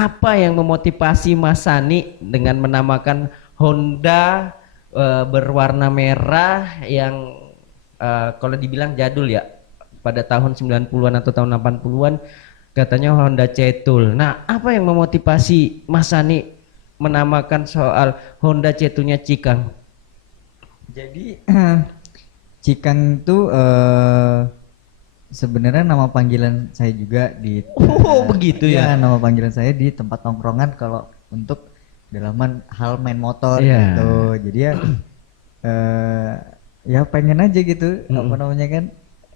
apa yang memotivasi Mas Sani dengan menamakan Honda berwarna merah yang kalau dibilang jadul ya, pada tahun 90-an atau tahun 80-an katanya Honda Cetul. Nah, apa yang memotivasi Mas Sani menamakan soal Honda Cetulnya Cikang? Jadi Cikang itu sebenarnya nama panggilan saya juga di Oh, begitu ya ya. nama panggilan saya di tempat tongkrongan kalau untuk dalaman hal main motor Iya. gitu. Jadi ya eh ya pengen aja gitu apa Mm-mm. namanya kan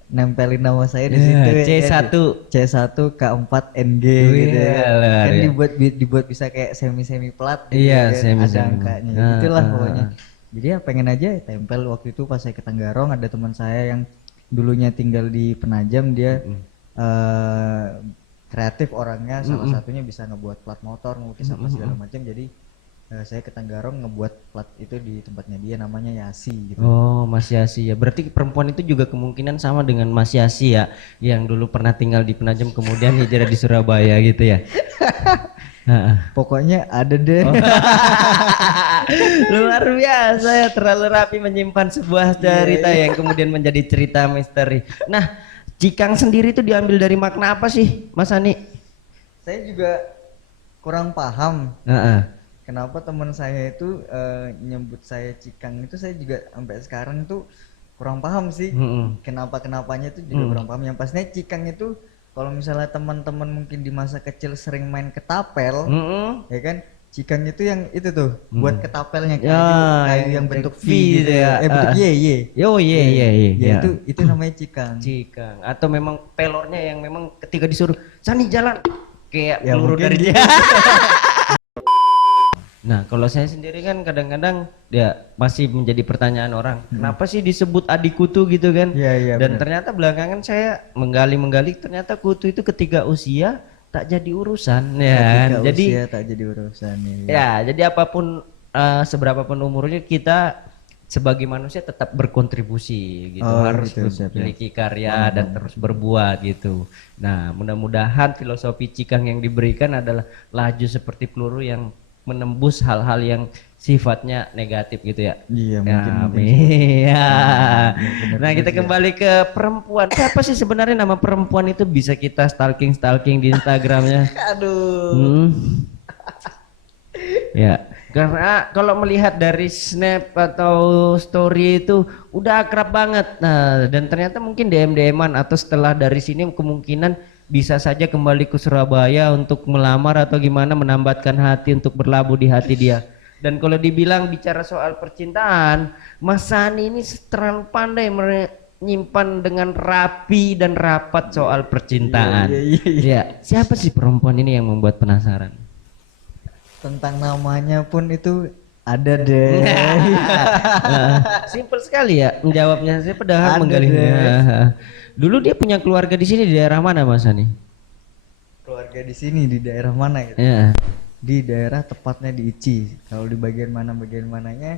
nempelin nama saya di situ ya kan di C1. C1 K4 NG gitu ya Wih, kan. luar Kan ya. dibuat bisa kayak semi plat gitu Iya, ya kan semi ada semi. angkanya ya gitulah pokoknya. Jadi ya pengen aja tempel waktu itu pas saya ke Tenggarong ada teman saya yang dulunya tinggal di Penajam dia Mm-mm. eh kreatif orangnya salah Mm-mm. satunya bisa ngebuat plat motor ngelukis apa segala Mm-mm. macam jadi saya ke Tenggarong ngebuat plat itu di tempatnya dia namanya Yasi gitu. Oh, Mas Yasi ya. Berarti perempuan itu juga kemungkinan sama dengan Mas Yasi ya, yang dulu pernah tinggal di Penajam kemudian hijrah di Surabaya gitu ya. Heeh. Pokoknya ada deh. Oh. Luar biasa ya, terlalu rapi menyimpan sebuah Iya, cerita iya. yang kemudian menjadi cerita misteri. Nah, Cikang sendiri itu diambil dari makna apa sih, Mas Ani? Saya juga kurang paham Heeh. kenapa teman saya itu nyebut saya Cikang itu saya juga sampai sekarang itu kurang paham sih. Mm-mm. Kenapa-kenapanya itu juga Mm. kurang paham. Yang pastinya Cikang itu kalau misalnya teman-teman mungkin di masa kecil sering main ketapel, Mm-mm. ya kan? Cikang itu yang itu tuh buat Mm. ketapelnya Ya, kayu yang bentuk V gitu gitu. ya. Bentuk Y, Y. Yo, ye, Ya, ye, ye, ya ya. itu namanya Cikang. Cikang atau memang pelornya yang memang ketika disuruh Sani jalan kayak Ya peluru mungkin dari gitu. dia. Nah, kalau saya sendiri kan kadang-kadang ya masih menjadi pertanyaan orang, kenapa sih disebut adik kutu gitu kan? Iya, iya Dan benar. ternyata belakangan saya menggali-menggali ternyata kutu itu ketika usia tak jadi urusan ya kan. Ketika Jadi usia tak jadi urusan ya. ya, jadi apapun seberapapun umurnya kita sebagai manusia tetap berkontribusi gitu, Oh harus gitu, siap ya. memiliki karya Paham, dan paham. terus berbuat gitu. Nah, mudah-mudahan filosofi Cikang yang diberikan adalah laju seperti peluru yang menembus hal-hal yang sifatnya negatif gitu ya. Iya Ya, mungkin amin. seperti Ya. ya, Nah, benar-benar kita sih ya. kembali ke perempuan. Siapa sih sebenarnya nama perempuan itu bisa kita stalking di Instagramnya? Aduh. Hmm. Ya, karena kalau melihat dari snap atau story itu udah akrab banget. Nah, dan ternyata mungkin DM-DM-an atau setelah dari sini kemungkinan bisa saja kembali ke Surabaya untuk melamar atau gimana menambatkan hati untuk berlabuh di hati dia. Dan kalau dibilang bicara soal percintaan, Mas Sani ini terlalu pandai menyimpan dengan rapi dan rapat soal Iya, iya, percintaan. iya, iya. Ya, siapa sih perempuan ini yang membuat penasaran? Tentang namanya pun itu ada deh. Simpel sekali ya menjawabnya. Saya padahal Ada menggalinya. deh. Dulu dia punya keluarga di sini di daerah mana Mas Ani? Keluarga di sini di daerah mana gitu? Ya. Di daerah tepatnya di Ici. Kalau di bagian mananya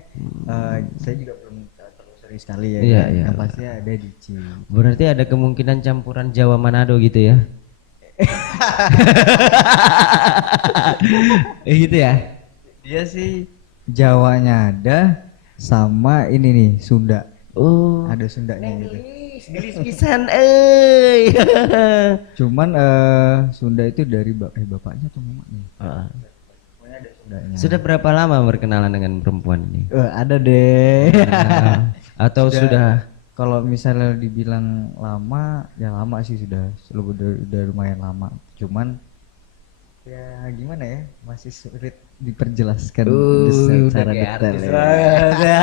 saya juga belum terlalu sering sekali ya Iya, kan. iya. Yang pasti ada di Ici. Berarti ada kemungkinan campuran Jawa Manado gitu ya? Gitu ya? Dia sih Jawanya ada sama ini nih Sunda. Oh. Ada Sundanya gitu. Gelis pisan euy. Cuman Sunda itu dari bapaknya atau mamanya? Ah. Pokoknya ada Sundanya. Sudah berapa lama berkenalan dengan perempuan ini? Ada deh. Atau sudah Kalau misalnya dibilang lama, ya lama sih sudah udah lumayan lama. Cuman ya gimana ya, masih sulit diperjelaskan udah secara kayak detail artis ya. banget.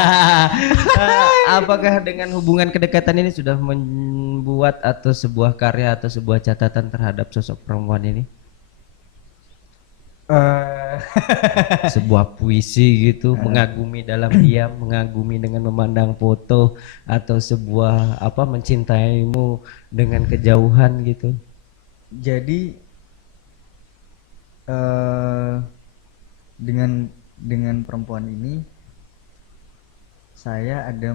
Apakah dengan hubungan kedekatan ini sudah membuat atau sebuah karya atau sebuah catatan terhadap sosok perempuan ini? Eh, Sebuah puisi gitu, mengagumi dalam diam, mengagumi dengan memandang foto, atau sebuah apa mencintaimu dengan kejauhan gitu. jadi eh dengan perempuan ini saya ada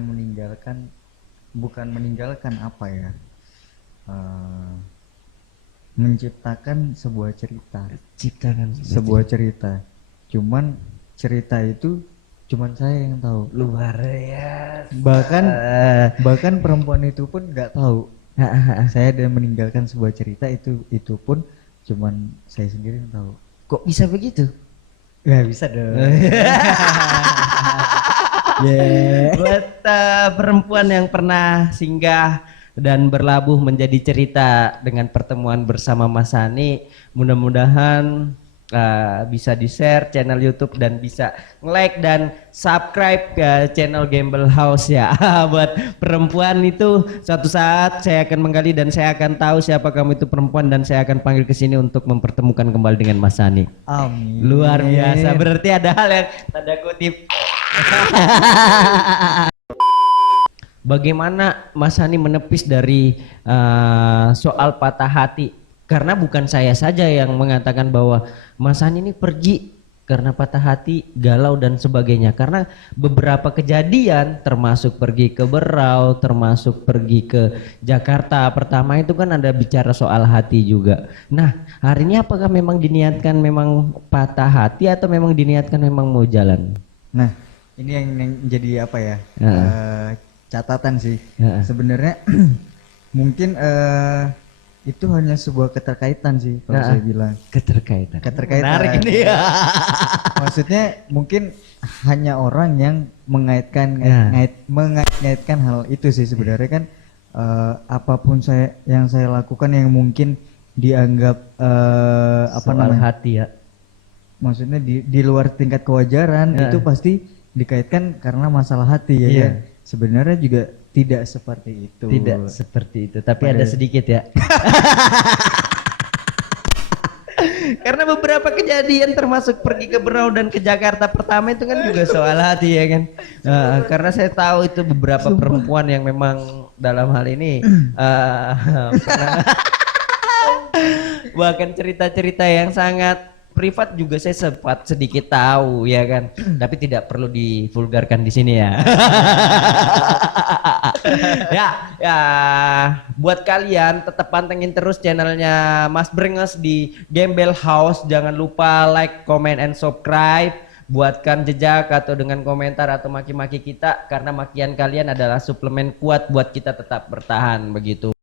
bukan meninggalkan apa ya, eh, menciptakan sebuah cerita. Ciptakan Sebuah cerita. Cuman cerita itu cuman saya yang tahu. luar biasa. Bahkan perempuan itu pun nggak tahu. Saya dan meninggalkan sebuah cerita itu pun cuman saya sendiri yang tahu. Kok bisa begitu? Nggak bisa dong. Yeah. Buat perempuan yang pernah singgah dan berlabuh menjadi cerita dengan pertemuan bersama Mas Sani, mudah-mudahan bisa di-share channel YouTube dan bisa like dan subscribe ke channel Gamble House ya. Buat perempuan itu suatu saat saya akan menggali dan saya akan tahu siapa kamu itu perempuan dan saya akan panggil ke sini untuk mempertemukan kembali dengan Mas Sani. Amin. Luar biasa, berarti ada hal yang tanda kutip. Bagaimana Mas Sani menepis dari soal patah hati? Karena bukan saya saja yang mengatakan bahwa Mas Sani ini pergi karena patah hati, galau dan sebagainya. Karena beberapa kejadian termasuk pergi ke Berau, termasuk pergi ke Jakarta. Pertama itu kan ada bicara soal hati juga. Nah, hari ini apakah memang diniatkan memang patah hati atau memang diniatkan memang mau jalan? Nah, ini yang jadi apa ya? Catatan sih. Sebenarnya mungkin itu hanya sebuah keterkaitan sih kalau saya bilang. Keterkaitan. Menarik ini ya. Maksudnya mungkin hanya orang yang mengaitkan mengaitkan hal itu sih sebenarnya kan apapun yang saya lakukan yang mungkin dianggap apa namanya? Hati ya. Maksudnya di luar tingkat kewajaran itu pasti dikaitkan karena masalah hati ya. Kan? Sebenarnya juga tidak seperti itu. Tidak seperti itu, tapi ada sedikit ya. Karena beberapa kejadian termasuk pergi ke Berau dan ke Jakarta pertama itu kan juga soal hati ya kan. Karena saya tahu itu beberapa perempuan yang memang dalam hal ini pernah bahkan cerita-cerita yang sangat privat juga saya sempat sedikit tahu ya kan, tapi tidak perlu divulgarkan di sini ya. ya, buat kalian tetap pantengin terus channelnya Mas Brenges di Gamble House. Jangan lupa like, comment, and subscribe. Buatkan jejak atau dengan komentar atau maki-maki kita, karena makian kalian adalah suplemen kuat buat kita tetap bertahan begitu.